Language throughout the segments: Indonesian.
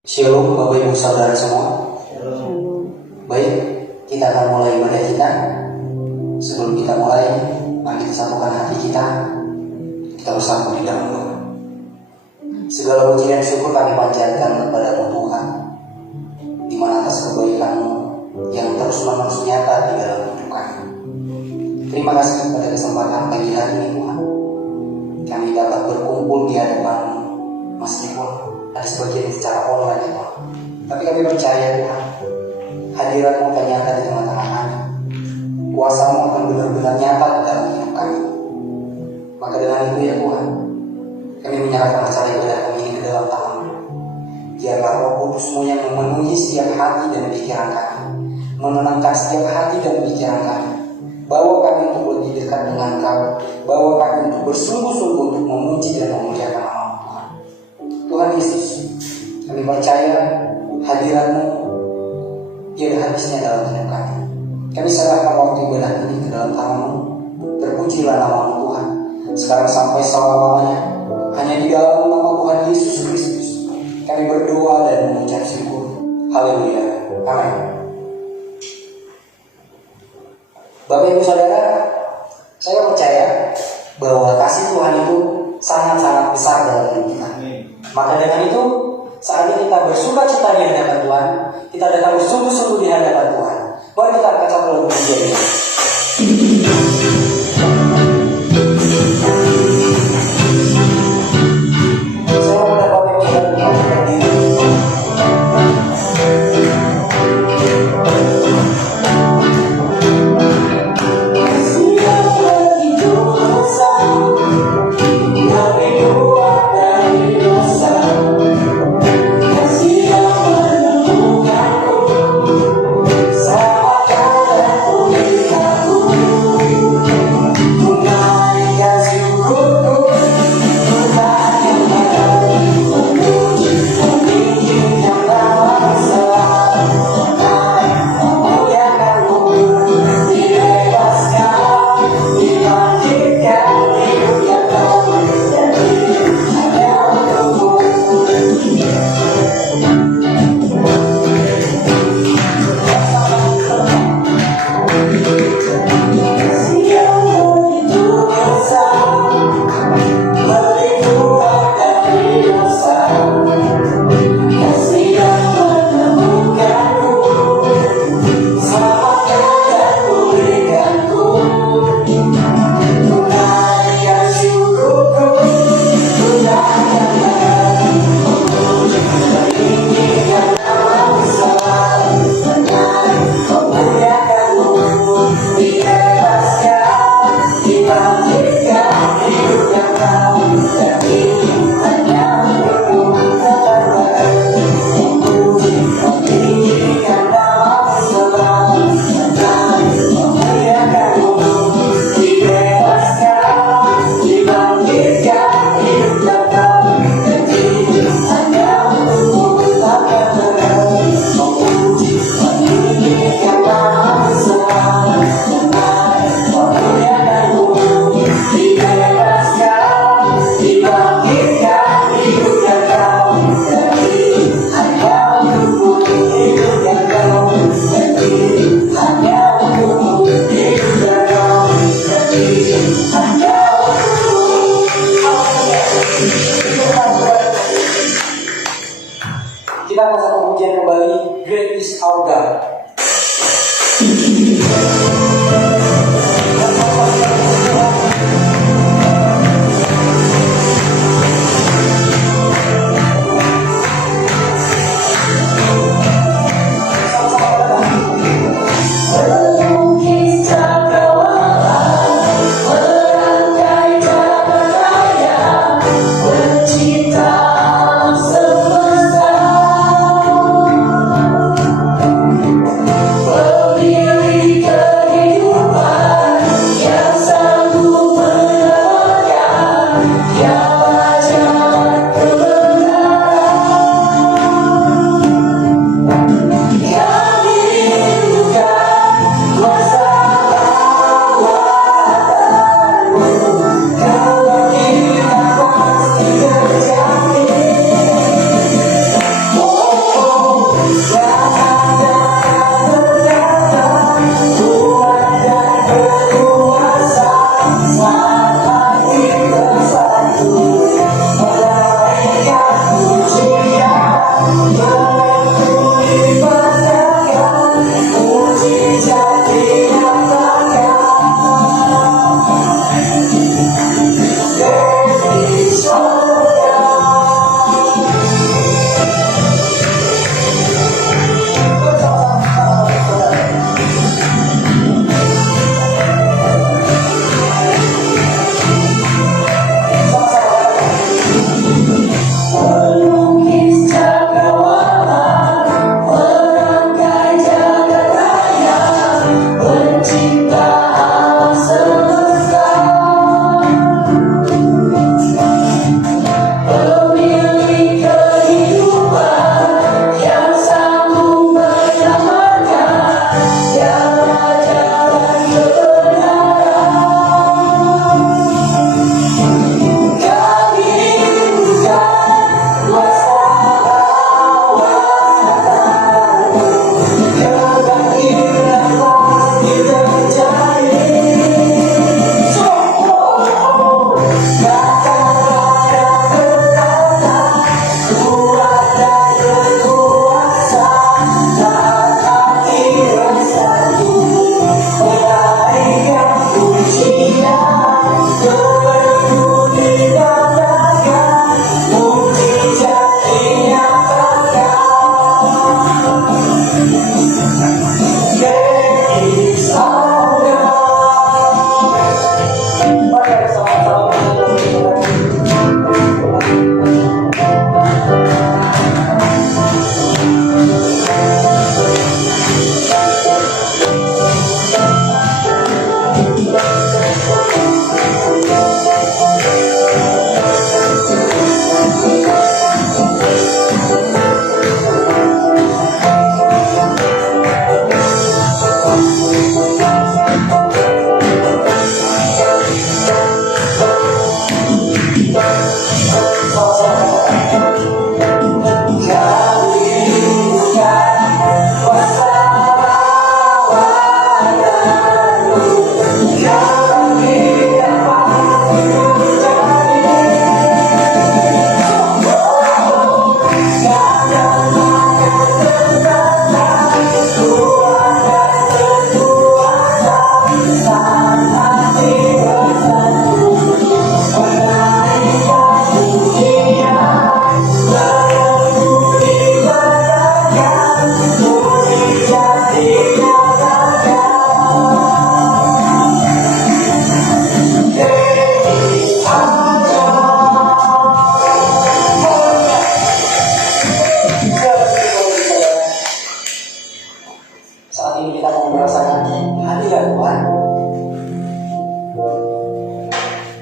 Shalom Bapak Ibu Saudara semua. Shalom. Baik, kita akan mulai ibadah kita. Sebelum kita mulai, mari kita satukan hati kita. Kita bersama di dalam doa. Segala puji dan syukur kami panjatkan kepada Tuhan, di mana atas kebaikan-Mu yang terus-menerus nyata di dalam hidup kami. Terima kasih pada kesempatan pagi hari ini Tuhan. Kami dapat berkumpul di hadapan-Mu, meskipun ada sebagian secara online Tuhan. Tapi kami percaya Tuhan, hadirat-Mu akan nyata di tengah-tengah kami. Kuasa-Mu akan benar-benar nyata di dalam hidup kami. Maka dengan itu ya Tuhan, kami menyerahkan acara ibadah kami ini ke dalam tangan-Mu. Biarlah Roh Kudus-Mu yang memenuhi setiap hati dan pikiran kami, menenangkan setiap hati dan pikiran kami. Bawa kami untuk lebih dekat dengan Kau. Bawa kami untuk bersungguh-sungguh untuk memuji dan memuliakan nama-Mu Tuhan. Tuhan Yesus, kami percaya hadirat-Mu tiada habisnya dalam hidup kami. Kami serahkan waktu ibadah ini ke dalam tangan-Mu. Terpujilah nama-Mu Tuhan, sekarang sampai selama-lamanya. Hanya di dalam nama Tuhan Yesus Kristus kami berdoa dan mengucap syukur. Haleluya. Amin. Bapak Ibu Saudara, saya percaya bahwa kasih Tuhan itu sangat-sangat besar dalam hidup kita. Maka dengan itu, saat ini kita bersuka cita di hadapan Tuhan, kita datang bersungguh-sungguh di hadapan Tuhan. Mari kita angkat satu lagu pujian. Dibangkitkan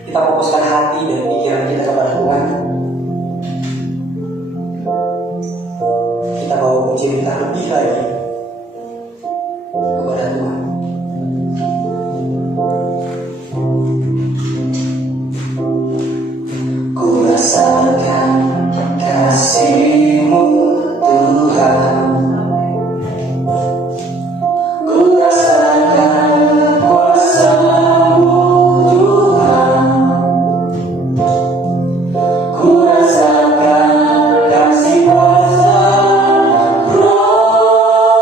kita fokuskan hati dan pikiran kita kepada Tuhan. Kita bawa pujian kita lebih lagi kepada Tuhan. Ku rasakan kasih-Mu Tuhan. Ku rasakan kuasa-Mu Tuhan. Ku rasakan kasih kuasa Roh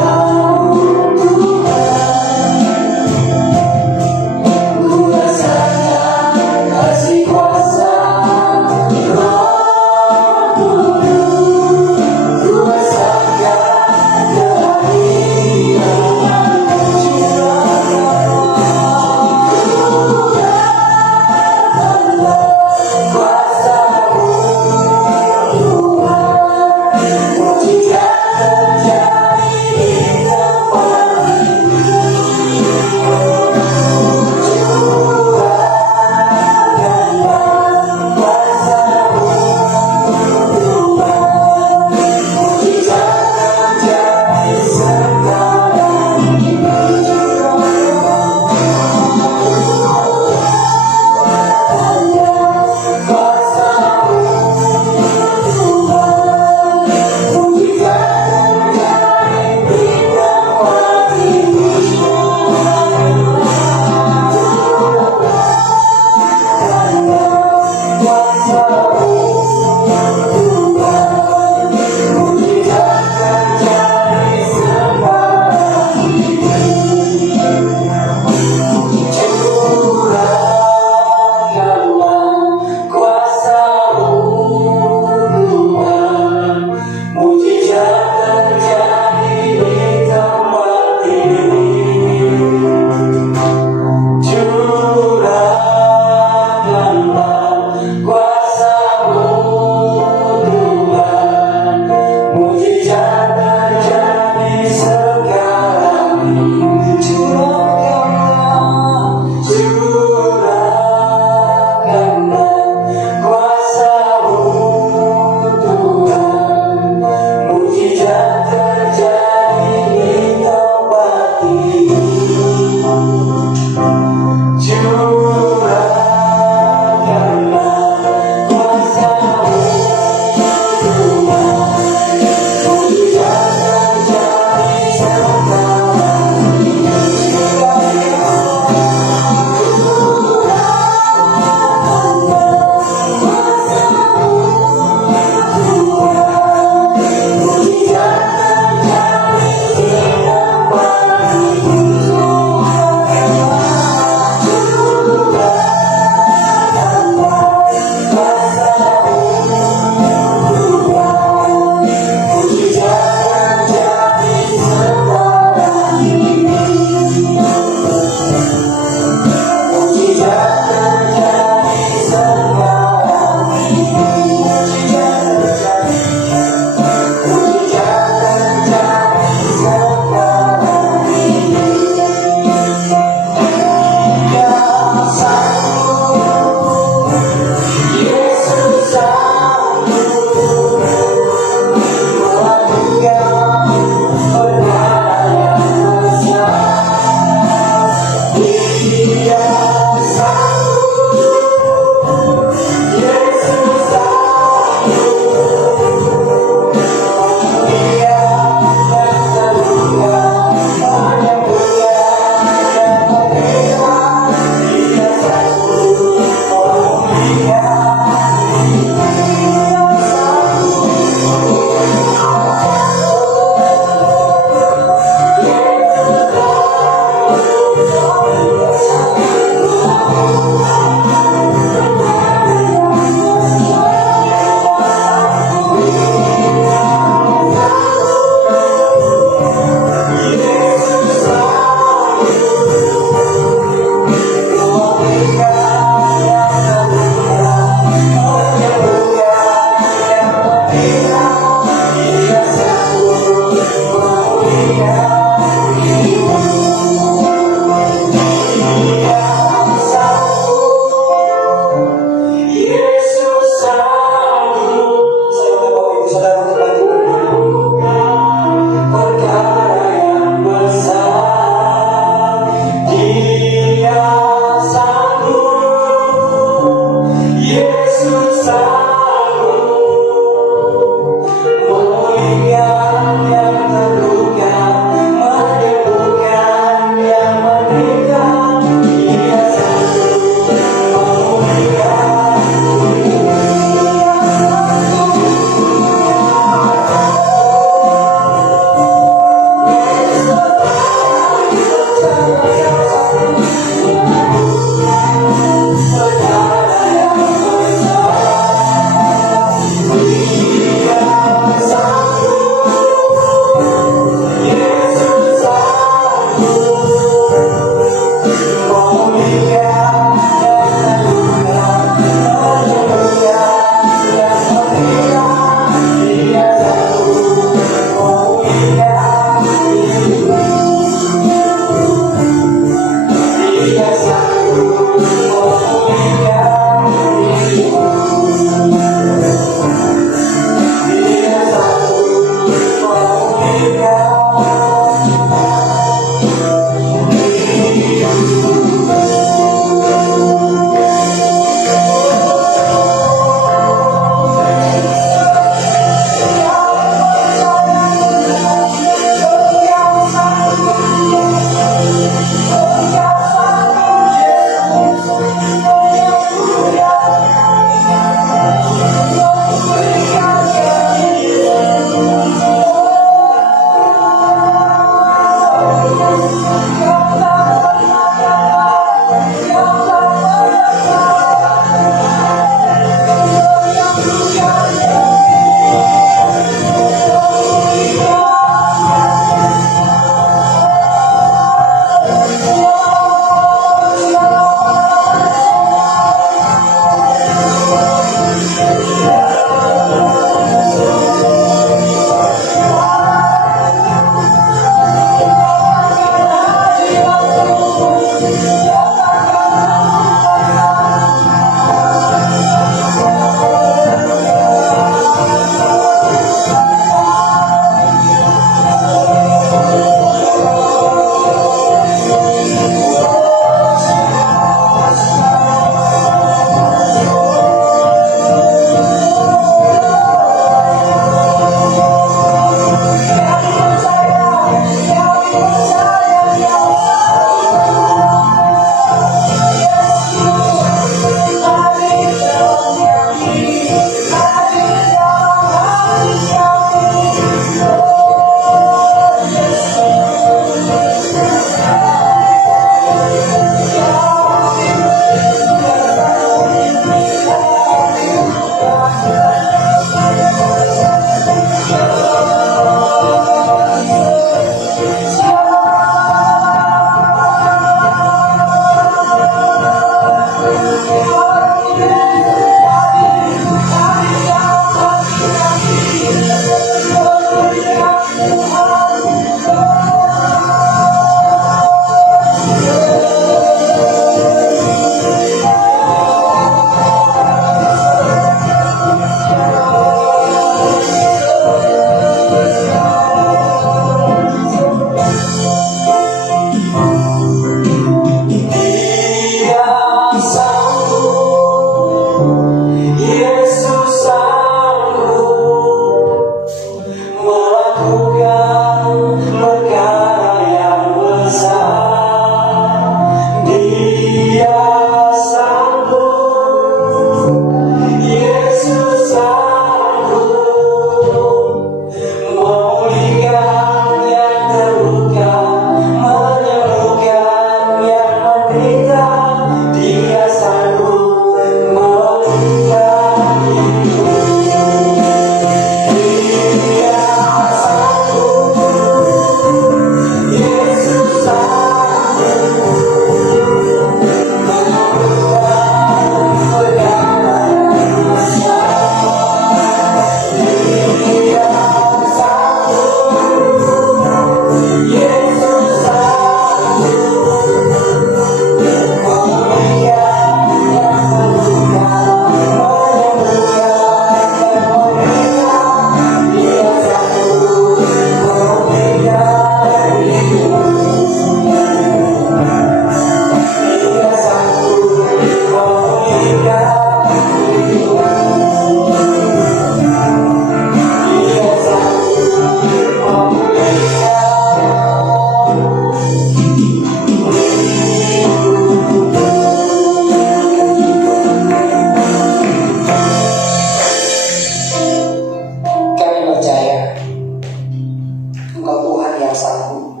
sanggup.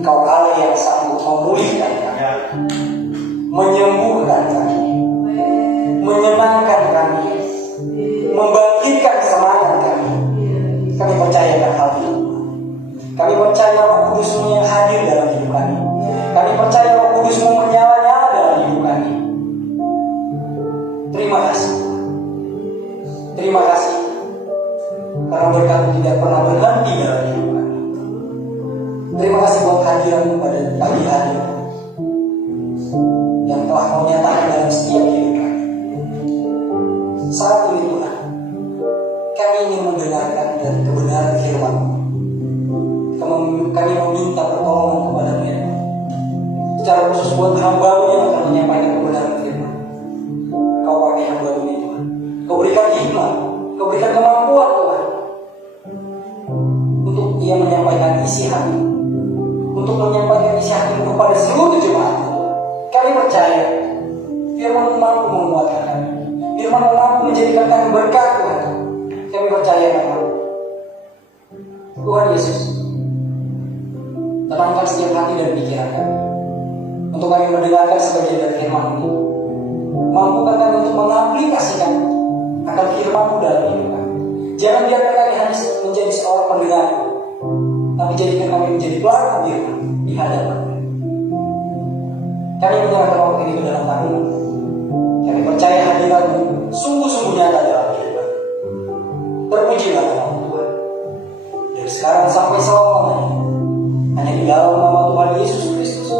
Engkau Allah yang sanggup memulihkan kami, menyembuhkan kami, menyenangkan kami, membangkitkan semangat kami. Kami percaya akan hal itu. Kami percaya Roh Kudus-Mu yang hadir dalam hidup kami. Kami percaya Roh Kudus-Mu menyala-nyala dalam hidup kami. Terima kasih. Terima kasih karena berkat tidak pernah berhenti dalam hidup kami. Terima kasih buat hadiran-Mu pada pagi hari yang telah Kau nyatakan dalam setiap hidup kami. Saat ini Tuhan, kami ingin mendengarkan dari kebenaran firman-Mu. Kami meminta pertolongan kepada-Mu ya. Secara khusus buat hamba-Mu yang akan menyampaikan kebenaran firman. Kau pakai hamba-Mu ini Tuhan. Kau berikan hikmat, Kau berikan kemampuan Tuhan, untuk ia menyampaikan isi hati, untuk menyampaikan isi hati kepada seluruh jemaat. Kami percaya firman-Mu mampu menguatkan kami. Firman-Mu mampu menjadikan kami berkat Tuhan. Kami percaya Tuhan. Tuhan Yesus, tenangkan setiap hati dan pikiran kami untuk kami mendengarkan sebagian dari firman-Mu. Mampukan kami untuk mengaplikasikan akan firman-Mu dalam hidup kami. Jangan biarkan kami hanya menjadi seorang pendengar, tapi jadikan kami menjadi pelaku firman di hadapan. Kami menyerahkan waktu ini ke dalam tangan-Mu. Kami percaya hadirat-Mu sungguh-sungguh nyata dalam hidup kami. Terpujilah nama Tuhan dari sekarang sampai selama-lamanya. Hanya di dalam nama Tuhan Yesus Kristus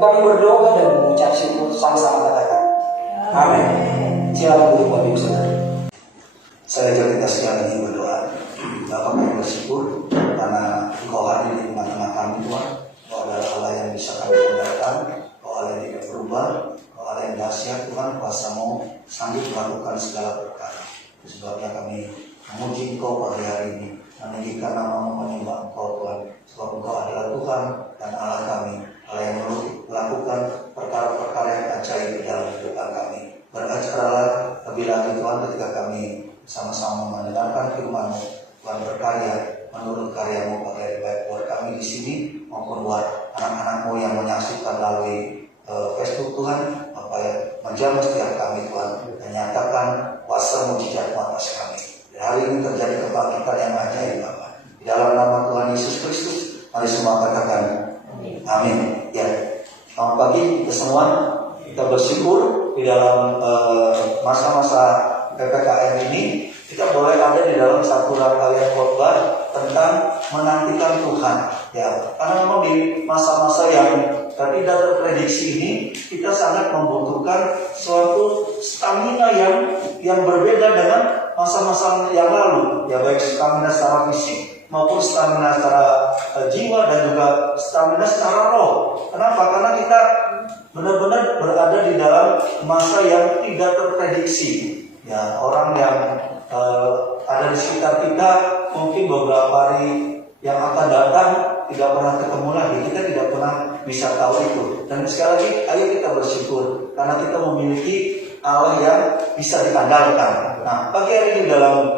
kami berdoa dan mengucap syukur sama-sama katakan amin. Silakan duduk Bapak Ibu Saudara. Saya ajak kita sekali lagi berdoa. Bapak kami bersyukur karena Engkau hadir di tengah-tengah kami Tuhan. Engkau adalah Allah yang bisa kami andalkan, Engkau Allah yang tidak berubah, Engkau Allah yang dahsyat Tuhan, kuasa-Mu sanggup melakukan segala perkara. Sebabnya kami memuji Engkau pada hari ini, meninggikan nama-Mu, menyembah Engkau Tuhan. Sebab Engkau adalah Tuhan dan Allah kami, Allah yang melakukan perkara-perkara yang ajaib di dalam kehidupan kami. Berajarlah lebih lagi Tuhan ketika kami sama-sama mendengarkan firman-Mu. Tuhan berkarya menurut karya-Mu, baik buat kami di sini maupun buat anak-anak-Mu yang menyaksikan melalui Facebook Tuhan, apa ya, menjaga setiap kami Tuhan, dan nyatakan kuasa mujizat-Mu atas kami. Hari ini terjadi kebangkitan yang ajaib Bapak. Di dalam nama Tuhan Yesus Kristus, mari semua katakan amin. Ya, selamat pagi kita semua. Kita bersyukur di dalam masa-masa PPKM ini kita boleh ada di dalam satu rangkaian khotbah tentang menantikan Tuhan. Ya, karena memang di masa-masa yang tidak terprediksi ini kita sangat membutuhkan suatu stamina yang berbeda dengan masa-masa yang lalu. Ya, baik stamina secara fisik maupun stamina secara jiwa dan juga stamina secara roh. Kenapa? Karena kita benar-benar berada di dalam masa yang tidak terprediksi. Ya, orang yang ada di sekitar kita mungkin beberapa hari yang akan datang tidak pernah ketemu lagi. Kita tidak pernah bisa tahu itu. Dan sekali lagi, ayo kita bersyukur karena kita memiliki Allah yang bisa diandalkan. Nah, pagi hari ini dalam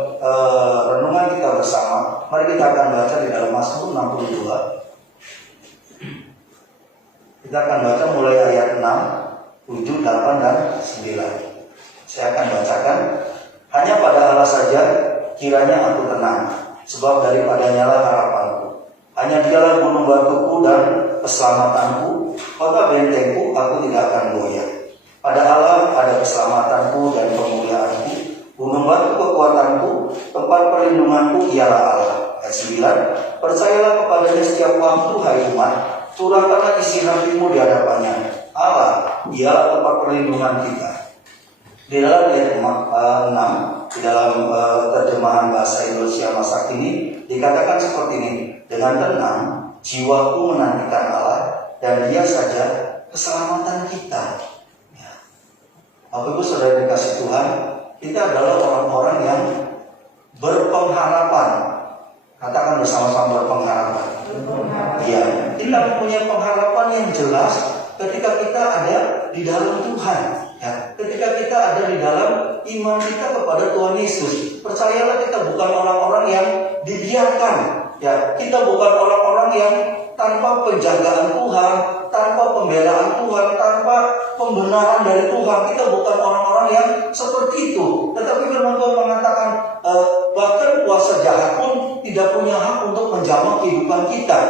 renungan kita bersama, mari kita akan baca di dalam Mazmur 62. Kita akan baca mulai ayat 6, 7, 8, dan 9. Saya akan bacakan. Hanya pada Allah saja kiranya aku tenang, sebab daripadanya lah harapanku. Hanya Dialah gunung batuku dan keselamatanku, kota bentengku, aku tidak akan goyah. Pada Allah ada keselamatanku dan kemuliaanku, gunung batu kekuatanku, tempat perlindunganku ialah Allah. Ayat 9. Percayalah kepadanya setiap waktu, hai umat, curahkanlah isi hatimu di hadapannya. Allah, Dialah tempat perlindungan kita. Di dalam ayat 6, di dalam terjemahan bahasa Indonesia masa kini dikatakan seperti ini: dengan tenang jiwaku menantikan Allah, dan Dia saja keselamatan kita. Ya. Bapak Ibu Saudara dikasih Tuhan, kita adalah orang-orang yang berpengharapan. Katakan bersama-sama, berpengharapan. Ya, kita mempunyai pengharapan yang jelas ketika kita ada di dalam Tuhan. Ya, ketika kita ada di dalam iman kita kepada Tuhan Yesus. Percayalah, kita bukan orang-orang yang dibiarkan Ya, kita bukan orang-orang yang tanpa penjagaan Tuhan, tanpa pembelaan Tuhan, tanpa pembenaran dari Tuhan. Kita bukan orang-orang yang seperti itu. Tetapi firman Tuhan mengatakan bahkan kuasa jahat pun tidak punya hak untuk menjamah kehidupan kita.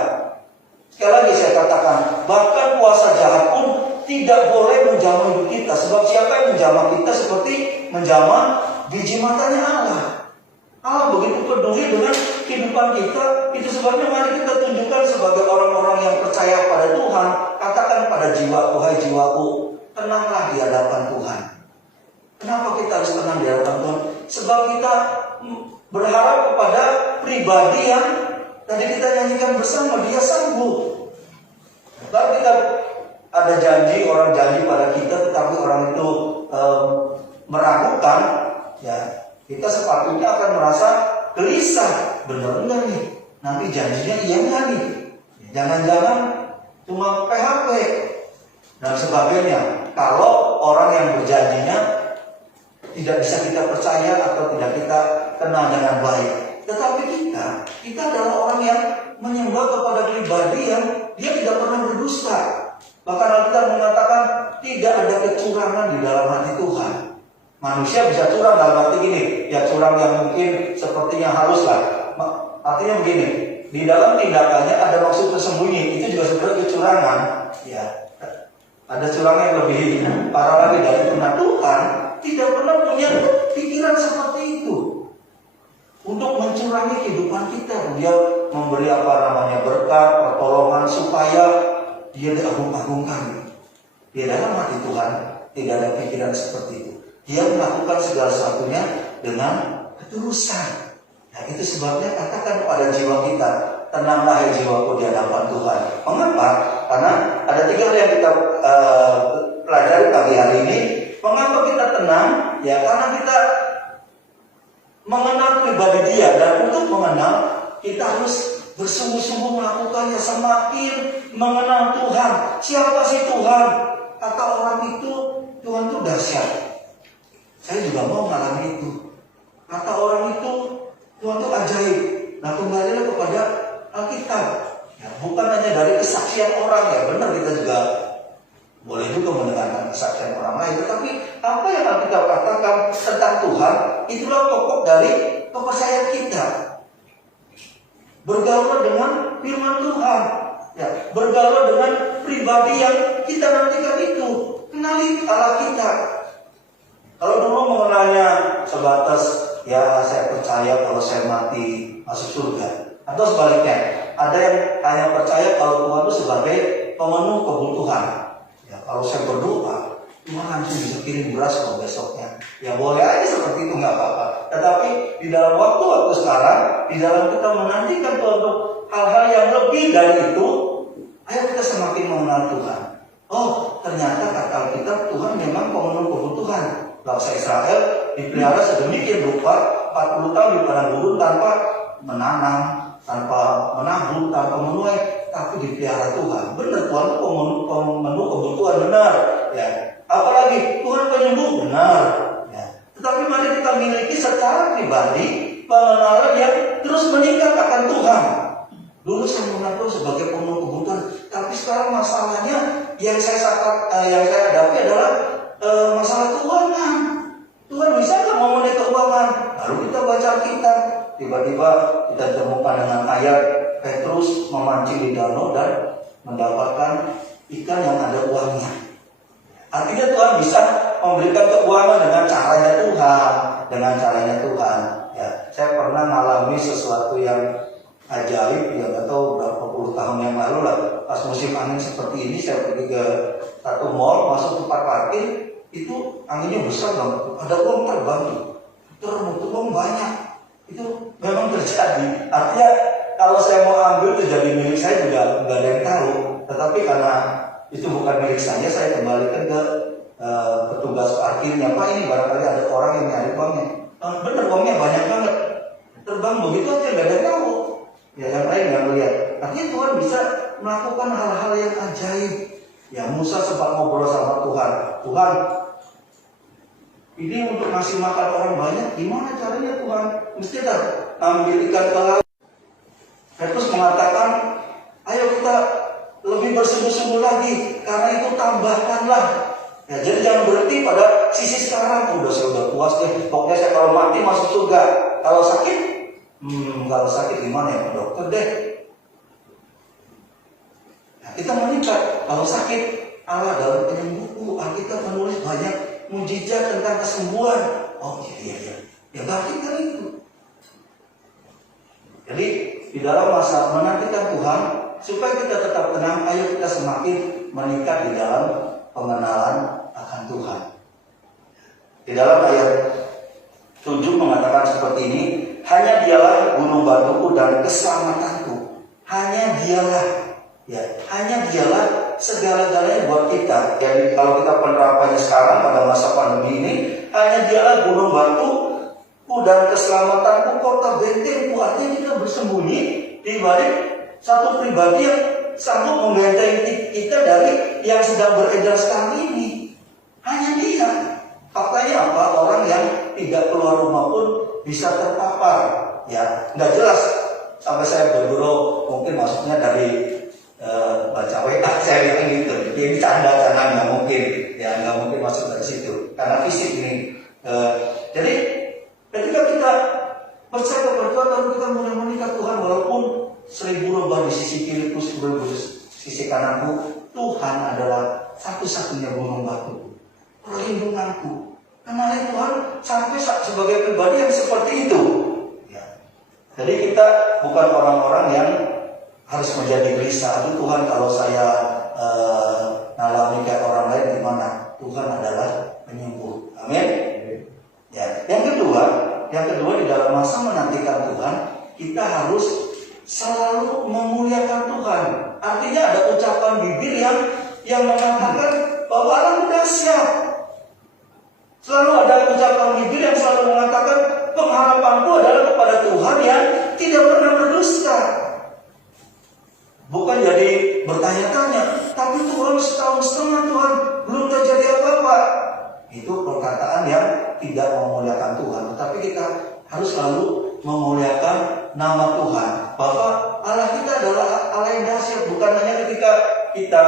Sekali lagi saya katakan, bahkan kuasa jahat pun tidak boleh menjamah hidup kita. Sebab siapa yang menjamah kita seperti menjamah biji matanya Allah. Allah begitu peduli dengan kehidupan kita. Itu sebabnya mari kita tunjukkan sebagai orang-orang yang percaya pada Tuhan. Katakan pada jiwaku, hai jiwaku, tenanglah di hadapan Tuhan. Kenapa kita harus tenang di hadapan Tuhan? Sebab kita berharap kepada pribadi yang tadi kita nyanyikan bersama, dia sanggup. Lalu kita ada janji, orang janji pada kita, tetapi orang itu meragukan, ya kita sepatutnya akan merasa gelisah. Benar enggak nih? Nanti janjinya iya enggak nih? Jangan-jangan cuma PHP dan sebagainya. Kalau orang yang berjanjinya tidak bisa kita percaya atau tidak kita kenal dengan baik. Tetapi kita adalah orang yang menyembah kepada pribadi yang dia tidak pernah berdusta. Bahkan Alkitab mengatakan tidak ada kecurangan di dalam hati Tuhan. Manusia bisa curang dalam arti gini, ya curang yang mungkin sepertinya halus lah. Artinya begini, di dalam tindakannya ada maksud tersembunyi, itu juga sebenarnya kecurangan. Ya, ada curang yang lebih parah lagi dari itu. Nah, Tuhan tidak pernah punya pikiran seperti itu untuk mencurangi kehidupan kita. Dia memberi berkat, pertolongan supaya dia diagung-agungkan. Di dalam hati Tuhan tidak ada pikiran seperti itu. Dia melakukan segala sesuatunya dengan ketulusan. Nah, itu sebabnya katakan pada jiwa kita, tenanglah hai jiwaku di hadapan Tuhan. Mengapa? Karena ada 3 hal yang kita pelajari pagi hari ini. Mengapa kita tenang? Ya karena kita mengenal pribadi dia, dan untuk mengenal kita harus bersungguh-sungguh melakukannya. Semakin mengenal Tuhan, siapa sih Tuhan? Kata orang itu, Tuhan itu dahsyat. Saya juga mau mengalami itu. Kata orang itu, Tuhan itu ajaib. Nah, kembalilah kepada Alkitab. Ya, bukan hanya dari kesaksian orang, ya benar kita juga boleh juga mendengarkan kesaksian orang lain. Tetapi apa yang Alkitab katakan tentang Tuhan, itulah pokok dari kepercayaan kita. Bergaul dengan firman Tuhan, ya, bergaul dengan pribadi yang kita nantikan itu. Kenali Allah kita. Kalau dulu mengenalnya sebatas, ya saya percaya kalau saya mati masuk surga. Atau sebaliknya, ada yang hanya percaya kalau Tuhan itu sebagai pemenuh kebutuhan. Ya, kalau saya berdoa, Tuhan langsung bisa kirim beras kalau besoknya. Ya boleh aja seperti itu, nggak apa-apa. Tetapi di dalam waktu sekarang, di dalam kita menantikan Tuhan untuk hal-hal yang lebih dari itu, ayo kita semakin mengenal Tuhan. Oh, ternyata kata Alkitab Tuhan memang pemenuh kebutuhan. Bangsa Israel dipelihara sedemikian rupa 40 tahun di padang gurun tanpa menanam, tanpa menabur, tanpa menuai, tapi dipelihara Tuhan. Benar, Tuhan itu pemenuh kebutuhan, benar. Ya. Apalagi Tuhan penyembuh, benar. Ya. Tetapi mari kita miliki secara pribadi pengenalan yang terus meningkat akan Tuhan. Dulu saya mengaku sebagai pemenuh kebutuhan, tapi sekarang masalahnya yang saya hadapi adalah masalah keuangan. Tuhan bisa nggak memenuhi keuangan? Lalu kita baca Alkitab, tiba-tiba kita temukan dengan ayat Petrus memancing di danau dan mendapatkan ikan yang ada uangnya. Artinya Tuhan bisa memberikan keuangan dengan caranya Tuhan, Ya, saya pernah mengalami sesuatu yang ajaib, ya nggak tahu berapa puluh tahun yang lalu lah. Pas musim angin seperti ini, saya pergi ke satu mall, masuk tempat parkir, itu anginnya besar banget, ada uang terbang tuh, uang banyak. Itu memang terjadi. Artinya kalau saya mau ambil itu jadi milik saya juga nggak ada yang tahu. Tetapi karena itu bukan milik saya kembalikan ke petugas parkirnya. Pak, ini barangkali ada orang yang nyari uangnya. Bener, uangnya banyak banget. Terbang begitu aja nggak ada yang tahu. Ya yang lain nggak melihat. Artinya Tuhan bisa melakukan hal-hal yang ajaib. Ya Musa sempat ngobrol sama Tuhan. Tuhan, ini untuk ngasih makan orang banyak, gimana caranya Tuhan? Mesti kan ambil ikan ke laut. Dan lagi, karena itu tambahkanlah. Ya, jadi jangan berhenti pada sisi sekarang. Saya udah puas deh, pokoknya saya kalau mati masuk surga. Kalau sakit, kalau sakit gimana ya Pak dokter deh. Nah, kita meningkat. Kalau sakit, Allah dalam penyembuhku, Alkitab menulis banyak mujizat tentang kesembuhan. Oh iya. Ya bangkitkan itu. Jadi di dalam masa menantikan Tuhan, supaya kita tetap tenang, ayo kita semakin meningkat di dalam pengenalan akan Tuhan. Di dalam ayat 7 mengatakan seperti ini, hanya dialah gunung batuku dan keselamatanku. Hanya dialah, ya, hanya dialah segala-galanya buat kita. Jadi kalau kita penerapannya sekarang pada masa pandemi ini, hanya dialah gunung batuku dan keselamatanku, kota bentengku. Artinya kita bersembunyi di balik satu pribadi yang sanggup membentengi kita dari yang sedang beredar sekarang ini. Hanya dia. Faktanya apa? Orang yang tidak keluar rumah pun bisa terpapar. Ya, nggak jelas. Sampai saya berguru, mungkin maksudnya dari baca WA saya bilang gitu. Ini canda-canda nggak mungkin. Ya, nggak mungkin masuk dari situ. Karena fisik ini. Jadi ketika kita percaya kepada Tuhan, lalu kita mulai menikah Tuhan, walaupun 1000 lubang di sisi kiriku, 1000 di sisi kananku, Tuhan adalah satu-satunya gunung batu, perlindunganku. Kenali Tuhan sampai sebagai pribadi yang seperti itu. Ya. Jadi kita bukan orang-orang yang harus menjadi gelisah. Aduh Tuhan, kalau saya ngalami kayak orang lain gimana? Tuhan adalah penyembuh. Amin. Ya. Yang kedua di dalam masa menantikan Tuhan, kita harus selalu memuliakan Tuhan. Artinya ada ucapan bibir yang mengatakan bahwa Allah dahsyat. Selalu ada ucapan bibir yang selalu mengatakan pengharapanku adalah kepada Tuhan yang tidak pernah berdusta. Bukan jadi bertanya-tanya, tapi Tuhan setahun setengah Tuhan belum terjadi apa-apa. Itu perkataan yang tidak memuliakan Tuhan. Tetapi kita harus selalu memuliakan nama Tuhan. Bahwa Allah kita adalah Allah yang dahsyat. Bukan hanya ketika kita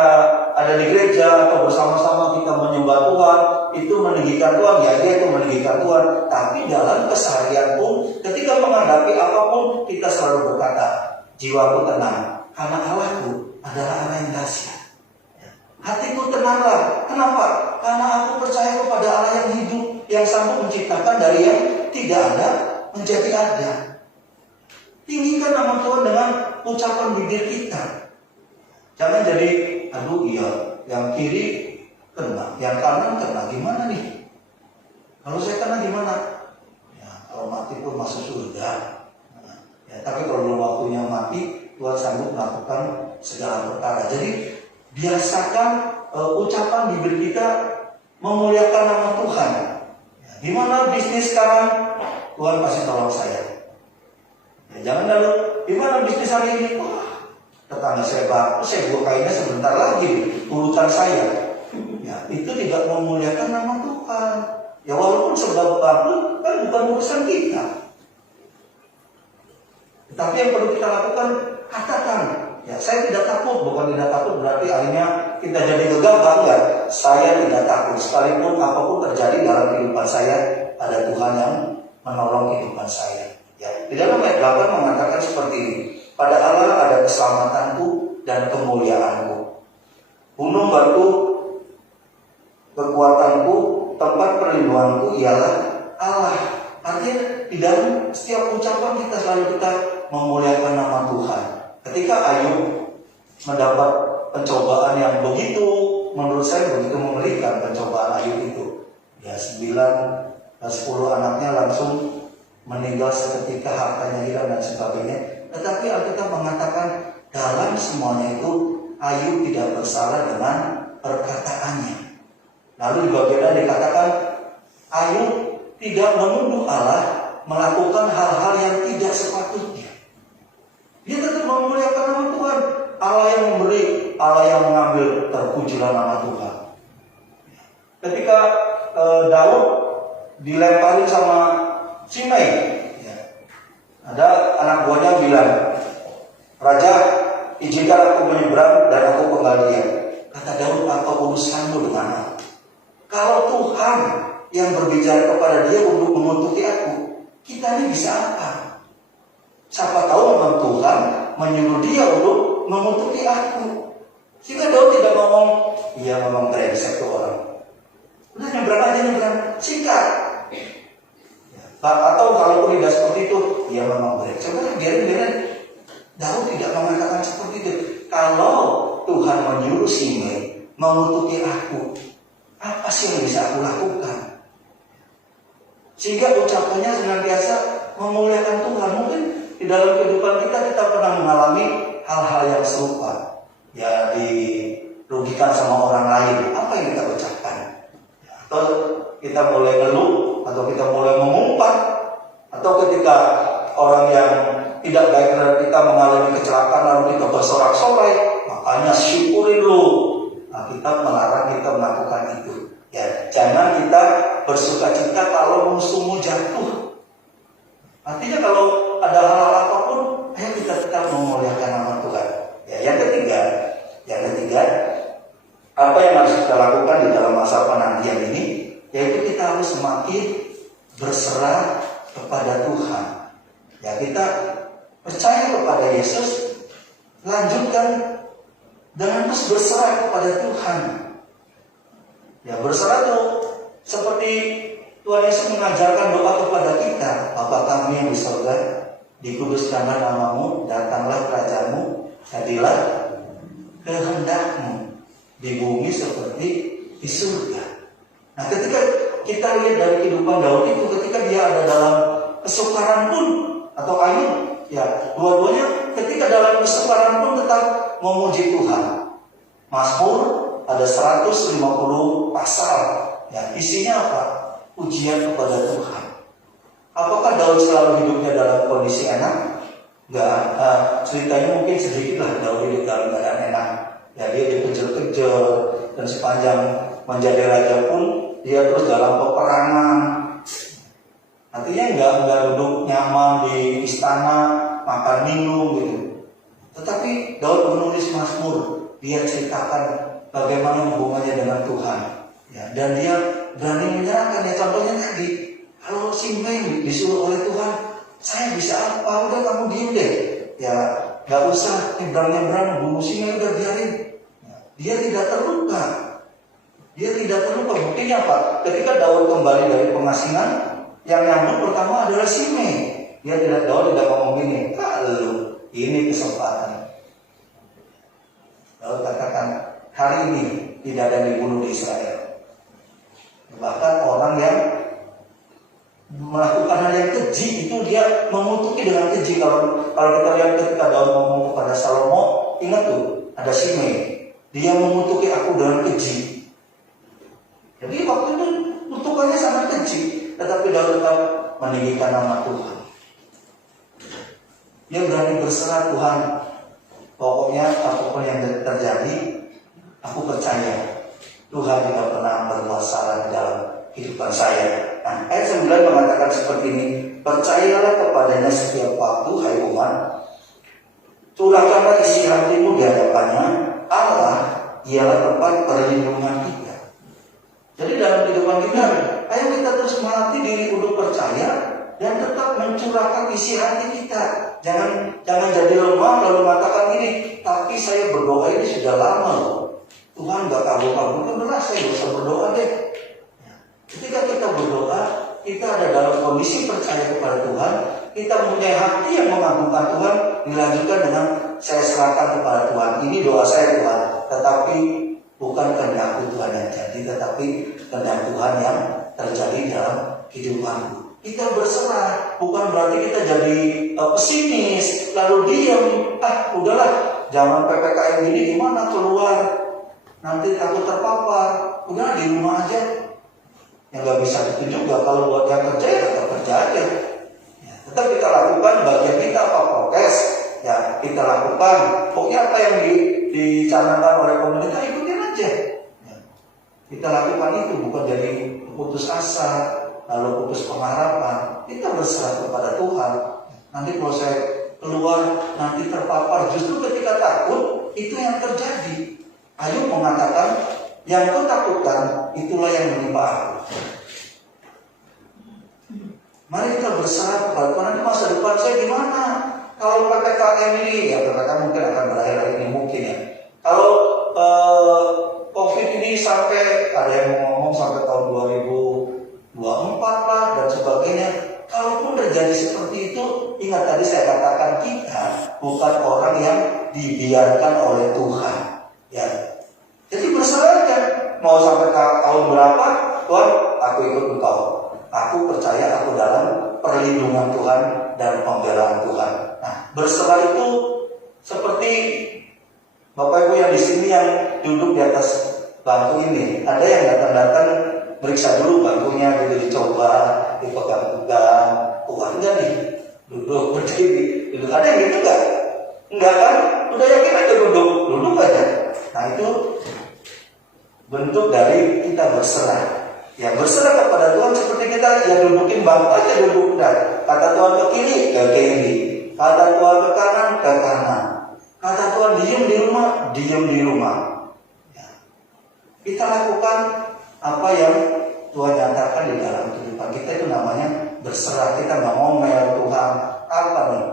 ada di gereja atau bersama-sama kita menyembah Tuhan, itu meninggikan Tuhan, ya dia itu meninggikan Tuhan. Tapi dalam keseharian pun, ketika menghadapi apapun, kita selalu berkata, jiwaku tenang, karena Allahku adalah Allah yang dahsyat. Hatiku tenanglah. Kenapa? Karena aku percaya kepada Allah yang hidup, yang sanggup menciptakan dari yang tidak ada menjadi ada. Tinggikan nama Tuhan dengan ucapan bibir kita. Jangan jadi, aduh iya, yang kiri kena, yang kanan kena, gimana nih? Kalau saya kena gimana? Ya, kalau mati pun masuk surga. Ya, tapi kalau belum waktunya mati, Tuhan sanggup melakukan segala perkara. Jadi biasakan ucapan bibir kita memuliakan nama Tuhan. Ya, gimana bisnis sekarang? Tuhan pasti tolong saya. Ya, jangan lalu, gimana bisnis hari ini? Wah, tetangga saya bagus, saya bukainnya sebentar lagi urutan saya. Ya, itu tidak memuliakan nama Tuhan. Ya walaupun sebab bagus kan bukan urusan kita. Tetapi yang perlu kita lakukan, katakan. Ya, saya tidak takut, bukan tidak takut berarti akhirnya kita jadi gegabah. Ya, saya tidak takut sekalipun apapun terjadi dalam kehidupan saya, ada Tuhan yang menolong kehidupan saya. Ya, di dalam ayat 8 mengatakan seperti ini. Pada Allah ada keselamatanku dan kemuliaanku. Gunung batu kekuatanku, tempat perlindunganku ialah Allah. Artinya di dalam setiap ucapan kita selalu kita memuliakan nama Tuhan. Ketika Ayub mendapat pencobaan yang begitu, menurut saya begitu mengerikan pencobaan Ayub itu. Ya 9-10 anaknya langsung meninggal seketika, hartanya hilang dan sebagainya. Tetapi Alkitab mengatakan dalam semuanya itu Ayub tidak bersalah dengan perkataannya. Lalu di bagian lain dikatakan Ayub tidak menuduh Allah melakukan hal-hal yang tidak sepatutnya. Dia tetap memuliakan nama Tuhan. Allah yang memberi, Allah yang mengambil, terpujilah nama Tuhan. Ketika Daud dilemparin sama Simei, ya, ada anak buahnya bilang, Raja, izinkan aku menyeberang dan aku kembalian. Kata Daud, apa urusanmu dengan aku? Kalau Tuhan yang berbicara kepada dia untuk mengutuki aku, kita ini bisa apa? Siapa tahu memang Tuhan menyuruh dia untuk mengutuki aku. Sehingga Daud tidak ngomong, iya memang brengsek tuh orang. Udah nyebrang, singkat. Atau kalaupun tidak seperti itu, iya memang brengsek. Udah biarin. Daud tidak mengatakan seperti itu. Kalau Tuhan menyuruh Simei mengutuki aku, apa sih yang bisa aku lakukan? Sehingga ucapannya senantiasa memuliakan Tuhan. Mungkin di dalam kehidupan kita pernah mengalami hal-hal yang serupa. Ya, dirugikan sama orang lain. Apa yang kita ucapkan? Atau kita mulai ngeluh, atau kita mulai mengumpat, atau ketika orang yang tidak baik terhadap kita mengalami kecelakaan lalu kita bersorak-sorai, makanya syukurin lu. Nah, kita melarang kita melakukan itu. Ya, jangan kita bersukacita kalau musuhmu jatuh. Artinya kalau ada hal-hal apapun, ayo kita tetap memuliakan nama Tuhan. Ya, yang ketiga, apa yang harus kita lakukan di dalam masa penantian ini, yaitu kita harus semakin berserah kepada Tuhan. Ya, kita percaya kepada Yesus, lanjutkan dengan terus berserah kepada Tuhan. Ya, berserah itu seperti Tuhan Yesus mengajarkan doa kepada kita. Bapa kami yang di surga, dikuduskanlah namamu, datanglah kerajaanmu, jadilah kehendakmu di bumi seperti di surga. Nah, ketika kita lihat dari kehidupan Daud itu, ketika dia ada dalam kesukaran pun atau angin, ya dua-duanya ketika dalam kesukaran pun tetap memuji Tuhan. Mazmur ada 150 pasal, ya isinya apa? Pujian kepada Tuhan. Apakah Daud selalu hidupnya dalam kondisi enak? Enggak. Ceritanya mungkin sedikit lah Daud hidup dalam keadaan enak. Ya, dia dikejar-kejar, dan sepanjang menjadi raja pun dia terus dalam peperangan. Artinya enggak duduk nyaman di istana, makan minum gitu. Tetapi Daud menulis Mazmur, dia ceritakan bagaimana hubungannya dengan Tuhan. Ya, dan dia berani menyerahkan. Ya, contohnya tadi, kalau Simei disuruh oleh Tuhan, saya bisa apa? Udah kamu diem deh. Ya, nggak usah nyebrang bunuh Simei, udah biarin. Ya, dia tidak terluka. Buktinya apa? Ketika Daud kembali dari pengasingan, yang nyambut pertama adalah Simei. Daud tidak ngomong gini, kalau ini kesempatan. Daud katakan, hari ini tidak ada yang dibunuh di Israel. Bahkan orang yang melakukan hal yang keji itu dia mengutuki dengan keji. Kalau kita lihat ketika Daud ngomong kepada Salomo, ingat tuh ada Simei, dia mengutuki aku dengan keji. Jadi waktu itu kutukannya sangat keji, tetapi Daud tetap meninggikan nama Tuhan. Dia berani berserah, Tuhan, pokoknya apapun yang terjadi, aku percaya Tuhan tidak pernah berbuat salah di dalam kehidupan saya. Nah, ayat 9 mengatakan seperti ini, percayalah kepadanya setiap waktu, hai umat, curahkanlah isi hatimu di hadapannya, Allah ialah tempat perlindungan kita. Jadi dalam kehidupan kita, ayo kita terus melatih diri untuk percaya dan tetap mencurahkan isi hati kita. Jangan jadi lemah lalu mengatakan ini, tapi saya berdoa ini sudah lama loh. Tuhan gak kabul-kabul, udahlah saya gak usah berdoa deh. Ketika kita berdoa, kita ada dalam kondisi percaya kepada Tuhan, kita mempunyai hati yang mengagungkan Tuhan, dilanjutkan dengan saya serahkan kepada Tuhan. Ini doa saya Tuhan, tetapi bukan kehendakku Tuhan yang jadi, tetapi kehendak Tuhan yang terjadi dalam kehidupanku. Kita berserah, bukan berarti kita jadi pesimis, lalu diam. Udahlah, zaman PPKM ini gimana keluar? Nanti takut terpapar, udah di rumah aja. Ya nggak bisa gitu juga. Kalau buat yang kerja ya tetap kerja aja. Ya, tetap kita lakukan bagian kita apa prokes. Ya kita lakukan. Pokoknya apa yang dicanangkan oleh pemerintah ikutin aja. Ya, kita lakukan itu, bukan jadi putus asa, lalu putus pengharapan. Kita berserah kepada Tuhan. Nanti kalau saya keluar nanti terpapar, justru ketika takut itu yang terjadi. Ayub mengatakan, yang kau takutkan itulah yang menimpa aku. Mari kita berserah kepada Tuhan. Nanti masa depan saya gimana? Kalau PPKM ini, ya PPKM mungkin akan berakhir lagi ini mungkin ya. Kalau COVID ini sampai, ada yang ngomong sampai tahun 2024 lah dan sebagainya. Kalaupun terjadi seperti itu, ingat tadi saya katakan kita bukan orang yang dibiarkan oleh Tuhan. Ya, jadi berserah aja. Mau sampai tahun berapa, Tuhan, aku ikut Engkau. Aku percaya aku dalam perlindungan Tuhan dan pembelaan Tuhan. Nah, berserah itu seperti Bapak Ibu yang di sini yang duduk di atas bangku ini. Ada yang datang-datang meriksa dulu bangkunya, gitu dicoba, dipegang-pegang. Enggak nih, duduk berdiri, duduk. Ada yang gitu enggak? Enggak kan? Udah yakin aja duduk aja. Nah itu bentuk dari kita berserah. Ya berserah kepada Tuhan seperti kita ya dudukin bangku aja duduk dan kata Tuhan ke kiri ke kiri, kata Tuhan ke kanan ke kanan, kata Tuhan diem di rumah. Ya. Kita lakukan apa yang Tuhan nyatakan di dalam kehidupan kita, itu namanya berserah. Kita nggak ngomel Tuhan apa nih,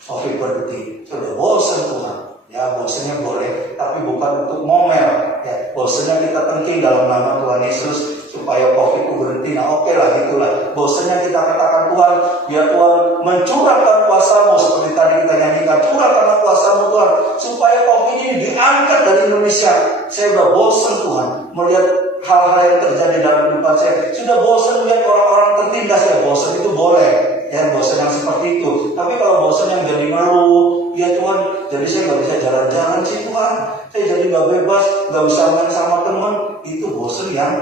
Sofi berhenti, sudah bosan Tuhan. Ya bosannya boleh, tapi bukan untuk ngomel. Ya bosannya kita penting dalam nama Tuhan Yesus supaya COVID itu berhenti. Nah oke lah gitulah. Bosannya kita katakan Tuhan, ya Tuhan mencurahkan kuasa-Mu seperti tadi kita nyanyikan, curahkanlah kuasa-Mu Tuhan supaya COVID ini diangkat dari Indonesia. Saya udah bosan Tuhan melihat hal-hal yang terjadi dalam kehidupan saya. Sudah bosan melihat orang-orang tertindas. Ya bosan itu boleh, ya bosan yang seperti itu. Tapi kalau bosan yang jadi ngeluh, ya Tuhan, jadi saya nggak bisa jalan-jalan sih Tuhan, saya jadi nggak bebas, nggak bisa main sama teman, itu bosan yang